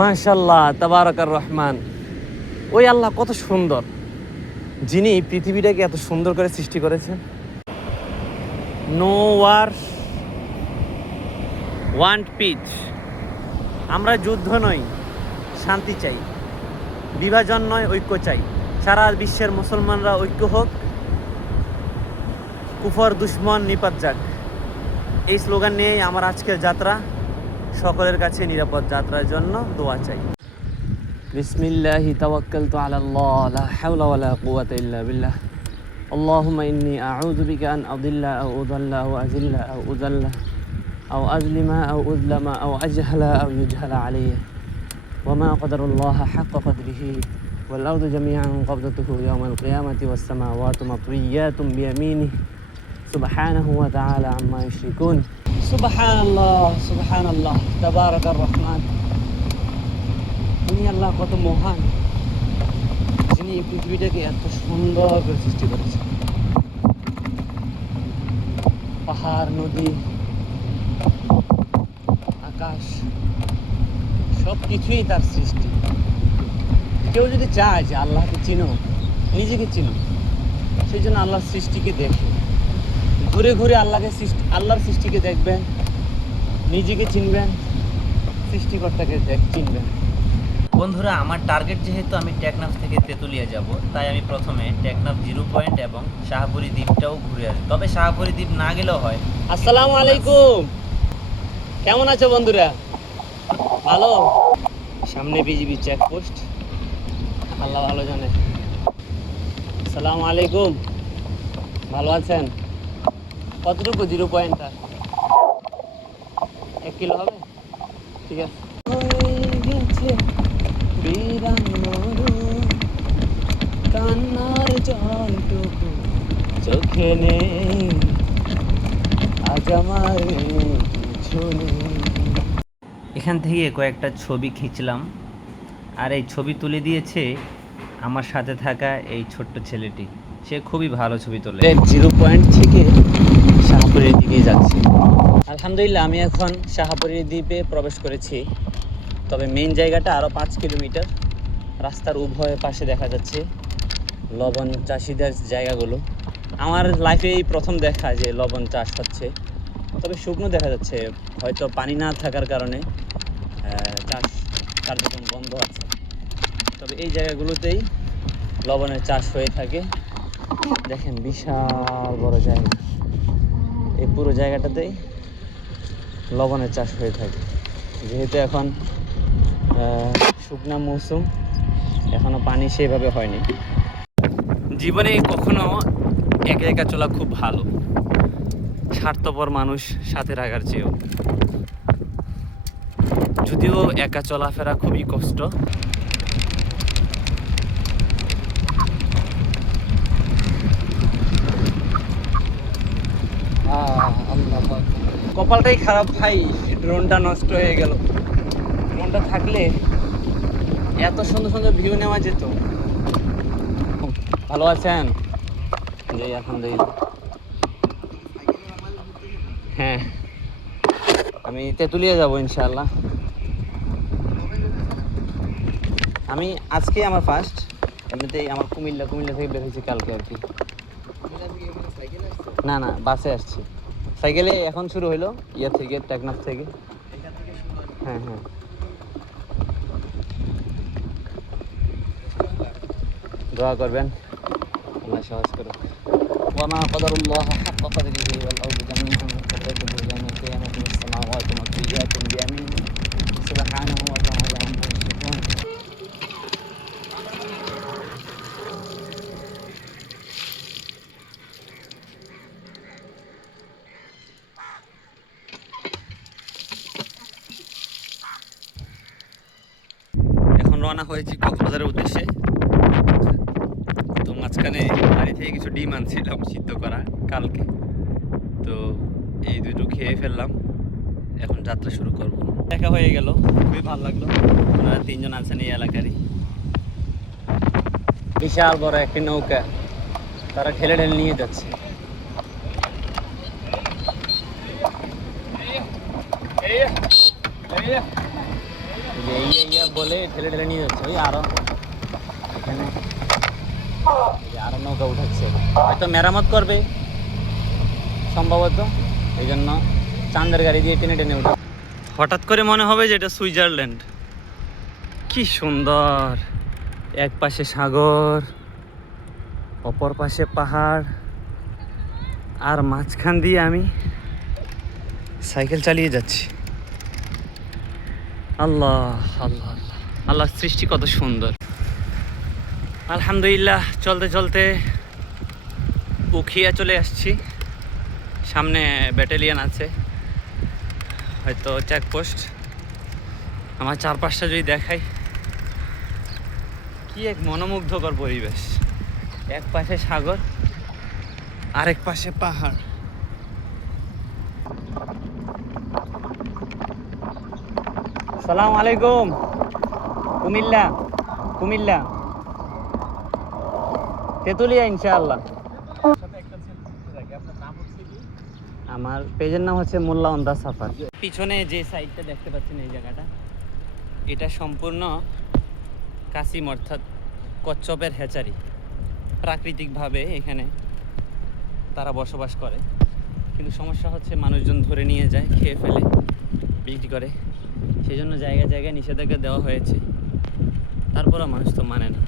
মাশাআল্লাহ, তাবারাকার রহমান। ওই আল্লাহ কত সুন্দর, যিনি পৃথিবীটাকে এত সুন্দর করে সৃষ্টি করেছেন। No war want peace. আমরা যুদ্ধ নই, শান্তি চাই। বিভাজন নয়, ঐক্য চাই। সারা বিশ্বের মুসলমানরা ঐক্য হোক, কুফর দুশ্মন নিপাত যাক। এই স্লোগান নিয়েই আমার আজকের যাত্রা। সকলের কাছে নিরাপদ যাত্রার জন্য দোয়া চাই। বিসমিল্লাহি তাওয়াক্কালতু আলাল্লাহ, লা হাওলা ওয়ালা কুওয়াতা ইল্লা বিল্লাহ। আল্লাহুম্মা ইন্নী আউযু বিকা আন আযিল্লা আও উযাল্লা আও আযিল্লা আও উযাল্লা আও আযলিমা আও উযলামা আও আজহালা আও ইউজহালা আলাইয়া ওয়া মা কদারুল্লাহ হাক্কা কদরিহি ওয়াল আরদু জামিআন কবদাতুহু ইয়াওমাল কিয়ামাতি ওয়াস সামাওয়াতু মাতউইয়াতুম বিয়ামিনিহি সুবহানাহু ওয়া তাআলা আম্মা ইউশরিকুন। সুবহানাল্লাহ, সুবহানাল্লাহ, তাবারাকার রহমান। তিনি আল্লাহ কত মহান, যিনি এই পৃথিবীটাকে এত সুন্দর করে সৃষ্টি করেছেন। পাহাড়, নদী, আকাশ, সব কিছুই তার সৃষ্টি। কেউ যদি চায় যে আল্লাহকে চিনো, নিজেকে চিনো, সেই জন্য আল্লাহর সৃষ্টিকে দেখো। ঘুরে ঘুরে আল্লাহর সৃষ্টিকে দেখবেন, নিজেকে চিনবেন, সৃষ্টিকর্তাকে চিনবেন। বন্ধুরা, আমার টার্গেট যেহেতু আমি টেকনাফ থেকে তেঁতুলিয়া যাব, তাই আমি প্রথমে টেকনাফ 0 পয়েন্ট এবং শাহপুরী দ্বীপটাও ঘুরে আসবো। তবে শাহপুরী দ্বীপ না গেলেও হয়। আসসালামু আলাইকুম, কেমন আছো বন্ধুরা? ভালো? সামনে বিজিবি চেকপোস্ট, আল্লাহ ভালো জানে। আসসালামু আলাইকুম, ভালো আছেন? কতটুকু 0 পয়েন্টটা? 1 কিলো হবে? ঠিক আছে। কান্নার জলটুকু চোখে নেই, আজ আমার কিছু নেই। এখান থেকে কয়েকটা ছবি খিঁচলাম, আর এই ছবি তুলে দিয়েছে আমার সাথে থাকা এই ছোট্ট ছেলেটি। সে খুবই ভালো ছবি তোলে। 0 পয়েন্ট থেকে শাহপুরীর দিকে যাচ্ছি। আলহামদুলিল্লাহ, আমি এখন শাহপুরীর দ্বীপে প্রবেশ করেছি। তবে মেইন জায়গাটা আরও 5 কিলোমিটার। রাস্তার উভয় পাশে দেখা যাচ্ছে লবণ চাষিদের জায়গাগুলো। আমার লাইফে এই প্রথম দেখা যে লবণ চাষ হচ্ছে। তবে শুকনো দেখা যাচ্ছে, হয়তো পানি না থাকার কারণে চাষ কার্যক্রম বন্ধ আছে। তবে এই জায়গাগুলোতেই লবণের চাষ হয়ে থাকে। দেখেন, বিশাল বড় জায়গা। এই পুরো জায়গাটাতেই লবণের চাষ হয়ে থাকে। যেহেতু এখন শুকনা মৌসুম, এখনো পানি সেভাবে হয়নি। জীবনে কখনো একা একা চলা খুব ভালো, স্বার্থপর মানুষ সাথে রাখার চেয়েও। যদিও একা চলাফেরা খুবই কষ্ট। কপালটাই খারাপ ভাই, ড্রোনটা নষ্ট হয়ে গেল। ড্রোনটা থাকলে এত সুন্দর সুন্দর ভিউ নেওয়া যেত। ভালো আছেন? জি আলহামদুলিল্লাহ। হ্যাঁ, আমি তেঁতুলিয়া যাব ইনশাআল্লাহ। আমি আজকে আমার ফার্স্ট, এমনিতেই আমার কুমিল্লা থেকে বের হয়েছি কালকে আর কি। না না, বাসে আসছি। সাইকেলে এখন শুরু হইলো ইয়া থেকে, টেকনাফ থেকে। হ্যাঁ হ্যাঁ, দোয়া করবেন আল্লাহ সহজ করুক। ওয়ামা কদরুল্লাহ হাক্কা কদরিহি ওয়াল আরদু জামিআন কবদাতুহু ইয়াওমাল কিয়ামাতি ওয়াস সামাওয়াতু মাতউইয়াতুন বিয়ামিনিহি সুবহানাহু ওয়া তাআলা আম্মা ইউশরিকুন। এখন রওনা হয়েছি কক্সবাজারের উদ্দেশ্যে। তো মাঝখানে বাড়ি থেকে কিছু ডিম আনছিলাম সিদ্ধ করা কালকে, তো এই দুটো খেয়ে ফেললাম। এখন যাত্রা শুরু করব। দেখা হয়ে গেল, খুবই ভালো লাগলো। ওনারা 3 জন আছেন এই এলাকারই। বিশাল বড় একটি নৌকা, তারা ঠেলে ঠেলে নিয়ে যাচ্ছে। যে ইয়া বলে ঠেলে ঠেলে নিয়ে যাচ্ছে। ওই আরো এখানে এই যে আরো নৌকা উঠাচ্ছে, হয়তো মেরামত করবে সম্ভবত, এই জন্য চাঁদের গাড়ি দিয়ে টেনে টেনে উঠে। হঠাৎ করে মনে হবে যে এটা সুইজারল্যান্ড। কি সুন্দর, এক পাশে সাগর, অপর পাশে পাহাড়, আর মাঝখান দিয়ে আমি সাইকেল চালিয়ে যাচ্ছি। আল্লাহ আল্লাহ আল্লাহ, আল্লাহর সৃষ্টি কত সুন্দর। আলহামদুলিল্লাহ, চলতে চলতে উখিয়া চলে আসছি। সামনে ব্যাটালিয়ান আছে, হয়তো চেকপোস্ট। আমার চারপাশটা যদি দেখাই, কি এক মনোমুগ্ধকর পরিবেশ। এক পাশে সাগর, আরেক পাশে পাহাড়। সালাম আলাইকুম। কুমিল্লা, কুমিল্লা তেতুলিয়া ইনশাআল্লাহ। আমার পেজের নাম হচ্ছে মোল্লা অন দা সাফার। পিছনে যে সাইডটা দেখতে পাচ্ছেন, এই জায়গাটা, এটা সম্পূর্ণ কাসিম অর্থাৎ কচ্ছপের হ্যাচারি। প্রাকৃতিকভাবে এখানে তারা বসবাস করে, কিন্তু সমস্যা হচ্ছে মানুষজন ধরে নিয়ে যায়, খেয়ে ফেলে, বিক্রি করে। সেই জন্য জায়গায় জায়গায় নিষেধাজ্ঞা দেওয়া হয়েছে, তারপরও মানুষ তো মানে না।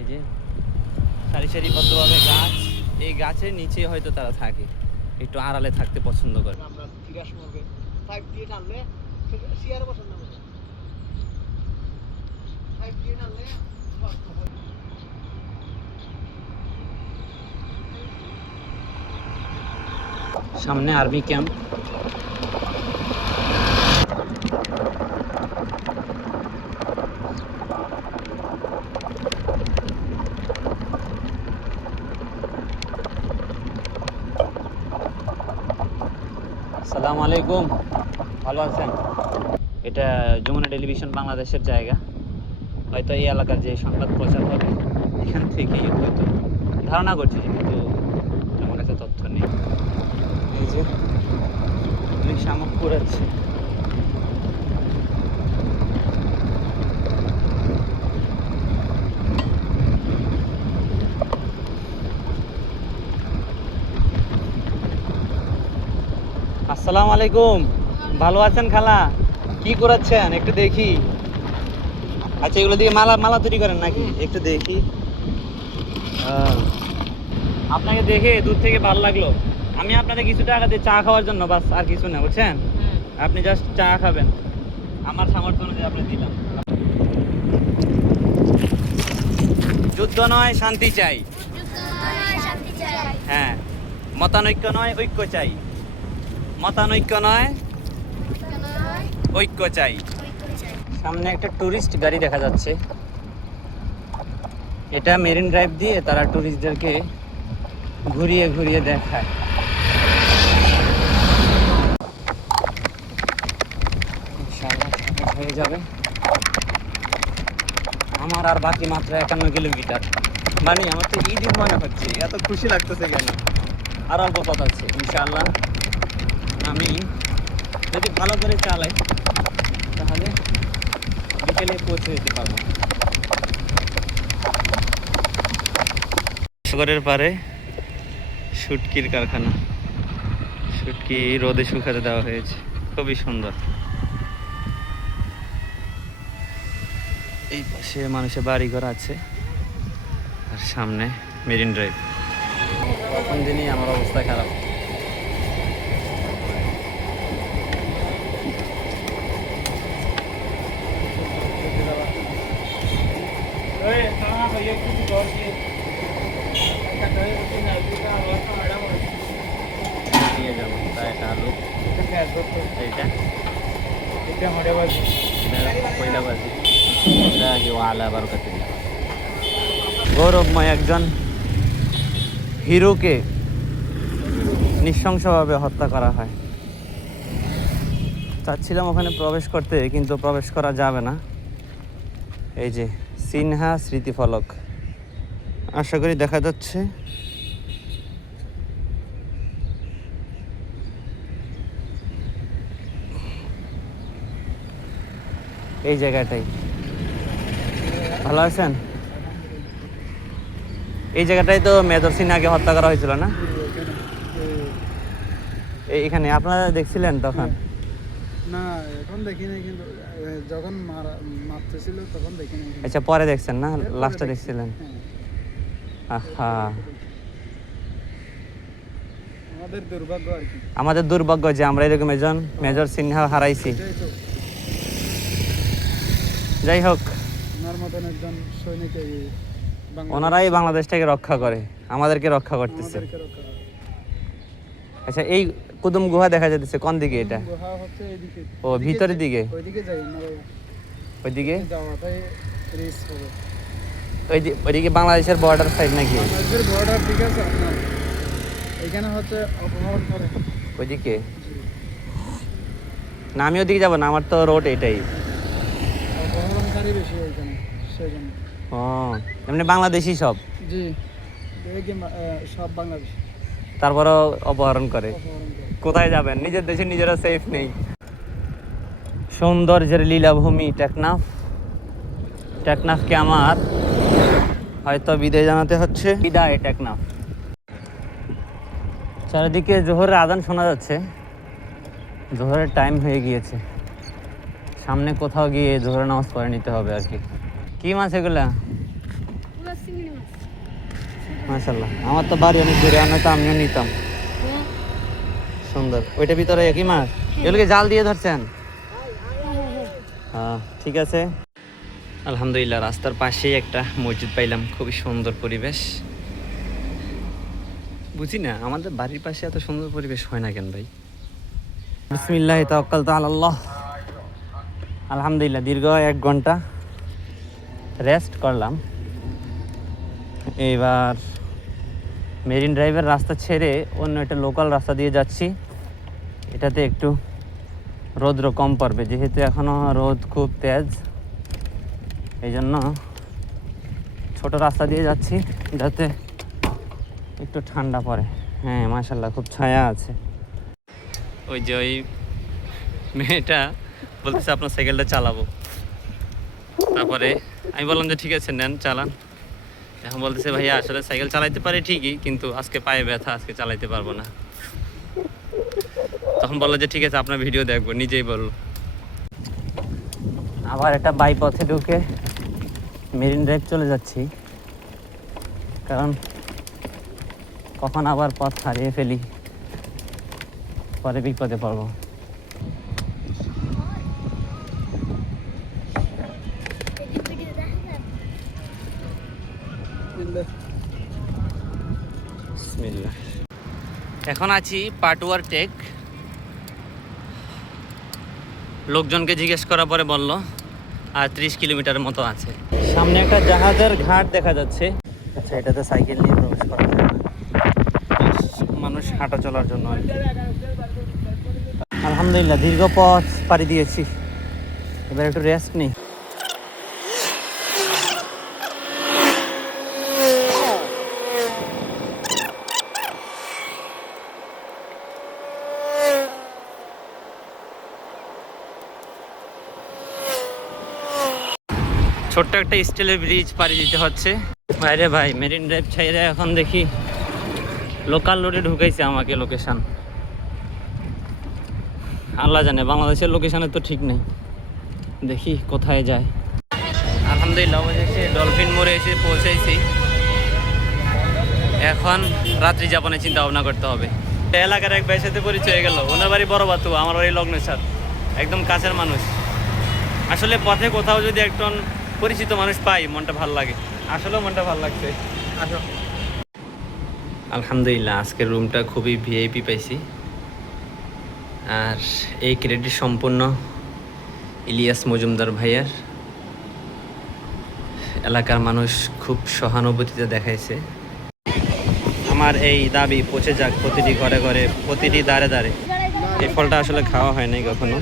এই যে সারি সারিবদ্ধভাবে গাছ, এই গাছের নিচে হয়তো তারা থাকে, একটু আড়ালে থাকতে পছন্দ করে। সামনে আর্মি ক্যাম্প। আসসালামু আলাইকুম, ভালো আছেন? এটা যমুনা টেলিভিশন বাংলাদেশের জায়গা। হয়তো এই এলাকার যে সংবাদ প্রচার হবে এখান থেকেই হয়তো, ধারণা করছি, কিন্তু আমার কাছে তথ্য নেই। এই যে পুলিশ শামুক পুরাচ্ছে। আসসালামু আলাইকুম, ভালো আছেন খালা? কি করাচ্ছেন একটু দেখি। আচ্ছা, এগুলো দিয়ে মালা মালা তৈরি করেন নাকি? একটু দেখি। আপনাকে দেখে দূর থেকে ভালো লাগলো। আমি আপনাদের কিছু টাকা দিয়ে চা খাওয়ার জন্য, বাস, আর কিছু না, বুঝছেন? আপনি জাস্ট চা খাবেন, আমার সামর্থ্য অনুযায়ী আপনি দিলাম। যুদ্ধ নয় শান্তি চাই, হ্যাঁ। মতানৈক্য নয় ঐক্য চাই, মতানৈক্য নয় ঐক্য চাই। সামনে একটা টুরিস্ট গাড়ি দেখা যাচ্ছে। এটা মেরিন ড্রাইভ দিয়ে তারা টুরিস্টদেরকে ঘুরিয়ে ঘুরিয়ে দেখায়। ইনশাআল্লাহ হয়ে যাবে। আমার আর বাকি মাত্র 51 কিলোমিটার। মানে আমার তো ঈদ মনে হচ্ছে, এত খুশি লাগতেছে কেন। আর অল্প পথ আছে ইনশাআল্লাহ। আমি যদি ভালো করে চালাই তাহলে বিকেলে পৌঁছে যেতে পারবো। সাগরের পারে শুটকির কারখানা। শুটকি রোদে শুকাতে দেওয়া হয়েছে, খুবই সুন্দর। এই পাশে মানুষের বাড়িঘর আছে, আর সামনে মেরিন ড্রাইভ। প্রথম দিনই আমার অবস্থা খারাপ। নিয়ে যাবো তাই একটা আলু, এইটা কয়লাবাজি। গৌরবময় একজন হিরোকে নৃশংসভাবে হত্যা করা হয়। চাচ্ছিলাম ওখানে প্রবেশ করতে, কিন্তু প্রবেশ করা যাবে না। এই যে সিনহা স্মৃতিফলক, আশা করি দেখা যাচ্ছে। এই জায়গাটাই। ভালো আছেন? এই জায়গাটাই তো মেজর সিনহাকে হত্যা করা হয়েছিল না? এখানে আপনারা দেখছিলেন তখন? না এখন দেখি নাই, কিন্তু যখন মারতেছিল তখন দেখি নাই। আচ্ছা, পরে দেখছেন না? লাস্টে দেখছিলেন? আহা, আমাদের দুর্ভাগ্য আর কি। আমাদের দুর্ভাগ্য যে আমরা এরকম একজন মেজর সিনহা হারাইছি। এটাই তো, যাই হোক, ওনার মতন একজন সৈনিক এই ওনারাই বাংলাদেশটাকে রক্ষা করে, আমাদেরকে রক্ষা করতেছে। আমাদেরকে রক্ষা করে। আচ্ছা, এই কুদুম গুহা দেখা যাচ্ছে কোন দিকে এটা? গুহা হচ্ছে এইদিকে। ও, ভিতরের দিকে? ওইদিকে যাই না বাবা, ওইদিকে? যাওয়াটাই রিস্ক হবে। ওইদিকে বাংলাদেশের বর্ডার সাইড নাকি? বাংলাদেশের বর্ডার ঠিক আছে আপনার, এখানে হচ্ছে অপহরণ করে। ওইদিকে না, আমি ওদিকে যাবো না, আমার তো রোড এটাই। অপহরণকারী বেশি ওইখানে, সেজন্য। ও, এমনি বাংলাদেশি সব? জি, দেখি সব বাংলাদেশ তারপরও অপহরণ করে। অপহরণ করে। কোথায় যাবেন? নিজের দেশে নিজেরা সেফ নেই। সৌন্দর্যের লীলাভূমি টেকনাফ। টেকনাফকে আমার হয়তো বিদায় জানাতে হচ্ছে। বিদায় টেকনাফ। চারিদিকে জোহরের আজান শোনা যাচ্ছে। জোহরের টাইম হয়ে গিয়েছে, সামনে কোথাও গিয়ে জোহরের নামাজ পড়ে নিতে হবে আর কি। কি মাছ এগুলা? মাশাআল্লাহ, আমার তো বাড়ি অনেক দূরে, আনা তো আমিও নিতাম। সুন্দর। ওইটার ভিতরে একই মাছ? এগুলোকে জাল দিয়ে ধরছেন? হ্যাঁ, ঠিক আছে। আলহামদুলিল্লাহ, রাস্তার পাশেই একটা মসজিদ পাইলাম, খুবই সুন্দর পরিবেশ। বুঝি না আমাদের বাড়ির পাশে এত সুন্দর পরিবেশ হয় না কেন ভাই। বিসমিল্লাহ তাওয়াক্কালতু আলাল্লাহ। আলহামদুলিল্লাহ, দীর্ঘ 1 ঘন্টা রেস্ট করলাম। এবার মেরিন ড্রাইভের রাস্তা ছেড়ে অন্য একটা লোকাল রাস্তা দিয়ে যাচ্ছি। এটাতে একটু রোদ্র কম পড়বে, যেহেতু এখনও রোদ খুব তেজ, এই জন্য ছোট রাস্তা দিয়ে যাচ্ছি যাতে একটু ঠান্ডা পড়ে। হ্যাঁ, মাশাআল্লাহ, খুব ছায়া আছে। ওই যে ওই মেয়েটা বলতেছে আপনার সাইকেলটা চালাবো, তারপরে আমি বললাম যে ঠিক আছে নেন চালান। এখন বলতেছে ভাইয়া আসলে সাইকেল চালাইতে পারে ঠিকই, কিন্তু আজকে পায়ে ব্যথা, আজকে চালাইতে পারবো না। তখন বললো যে ঠিক আছে আপনার ভিডিও দেখবো, নিজেই বললো। আবার একটা বাই পথে ঢুকে মেরিন ড্রাইভ চলে যাচ্ছি, কারণ কখন আবার পথ হারিয়ে ফেলি, পরে বিপদে পড়বো। বিসমিল্লাহ। এখন আছি পাটুয়ার টেক। লোকজনকে জিজ্ঞেস করার পরে বলল আর 30 কিলোমিটার মতো আছে। সামনে একটা জাহাজের ঘাট দেখা যাচ্ছে। আচ্ছা, এটাতে সাইকেল নিয়ে প্রবেশ করা যায় না, মানুষ হাঁটা চলার জন্য। আলহামদুলিল্লাহ, দীর্ঘ পথ পাড়ি দিয়েছি, এবার একটু রেস্ট নিই। ছোট্ট একটা স্টিলের ব্রিজ পাড়ি দিতে হচ্ছে। বাইরে ভাই, মেরিন ড্রাইভ ছাইরে এখন দেখি লোকাল রোডে ঢুকাইছে আমাকে লোকেশন। আল্লাহ জানে, বাংলাদেশের লোকেশনে তো ঠিক নেই, দেখি কোথায় যায়। আলহামদুলিল্লাহ, অবশেষে ডলফিন মোড়ে এসে পৌঁছাইছি। এখন রাত্রি যাপনের চিন্তা ভাবনা করতে হবে। এলাকার এক ভাইয়ের সাথে পরিচয় হয়ে গেল, ওনার বাড়ি বড় বাতু, আমার বাড়ি লগ্নেশ্বর, একদম কাছের মানুষ। আসলে পথে কোথাও যদি একজন পরিচিত মানুষ পাই মনটা ভালো লাগে, আসলেও মনটা ভালো লাগছে। আলহামদুলিল্লাহ, আজকের রুমটা খুবই ভিআইপি পাইছি। আর এই ক্রেডিট সম্পূর্ণ ইলিয়াস মজুমদার ভাইয়ার। এলাকার মানুষ খুব সহানুভূতিতে দেখাইছে। আমার এই দাবি পচে যাক প্রতিটি ঘরে ঘরে, প্রতিটি দাঁড়ে দাঁড়ে। এই ফলটা আসলে খাওয়া হয় নাই কখনো।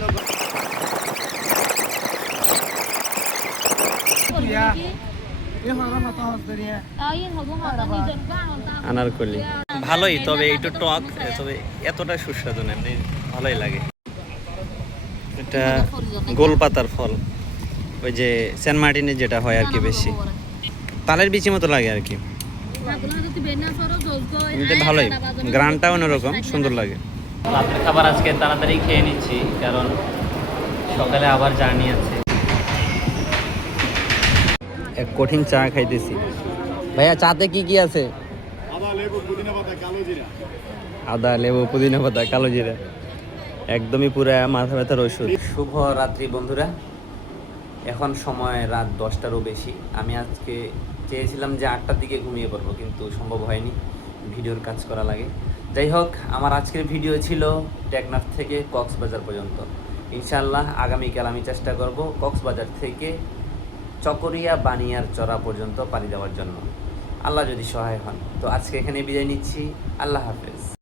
আনারকলি ভালোই, তবে একটু টক, তবে এতটা সুস্বাদু না, এমনি ভালোই লাগে। এটা গোলপাতার ফল, ওই যে সেন্ট মার্টিনের যেটা হয় আর কি বেশি, তালের বিচি মতো লাগে আর কি। এমনিতে ভালোই, গ্রানটাও অন্যরকম সুন্দর লাগে। রাতের খাবার আজকে তাড়াতাড়ি খেয়ে নিচ্ছি, কারণ সকালে আবার জার্নি আছে। এক কঠিন চা খাইতেছি। ভাইয়া চাতে কি কি আছে? আদা লেবু পুদিনা পাতা কালো জিরা, একদমই পুরা মাথা ব্যথার ওষুধ। শুভ রাত্রি বন্ধুরা, এখন সময় রাত 10টারও বেশি। আমি আজকে চেয়েছিলাম যে 8টার দিকে ঘুমিয়ে পড়বো, কিন্তু সম্ভব হয়নি, ভিডিওর কাজ করা লাগে। যাই হোক, আমার আজকের ভিডিও ছিল টেকনাফ থেকে কক্সবাজার পর্যন্ত। ইনশাআল্লাহ আগামীকাল আমি চেষ্টা করব কক্সবাজার থেকে চকরিয়া বানিয়ার চড়া পর্যন্ত পাড়ি দেওয়ার জন্য, আল্লাহ যদি সহায় হন। তো আজকে এখানে বিদায় নিচ্ছি, আল্লাহ হাফেজ।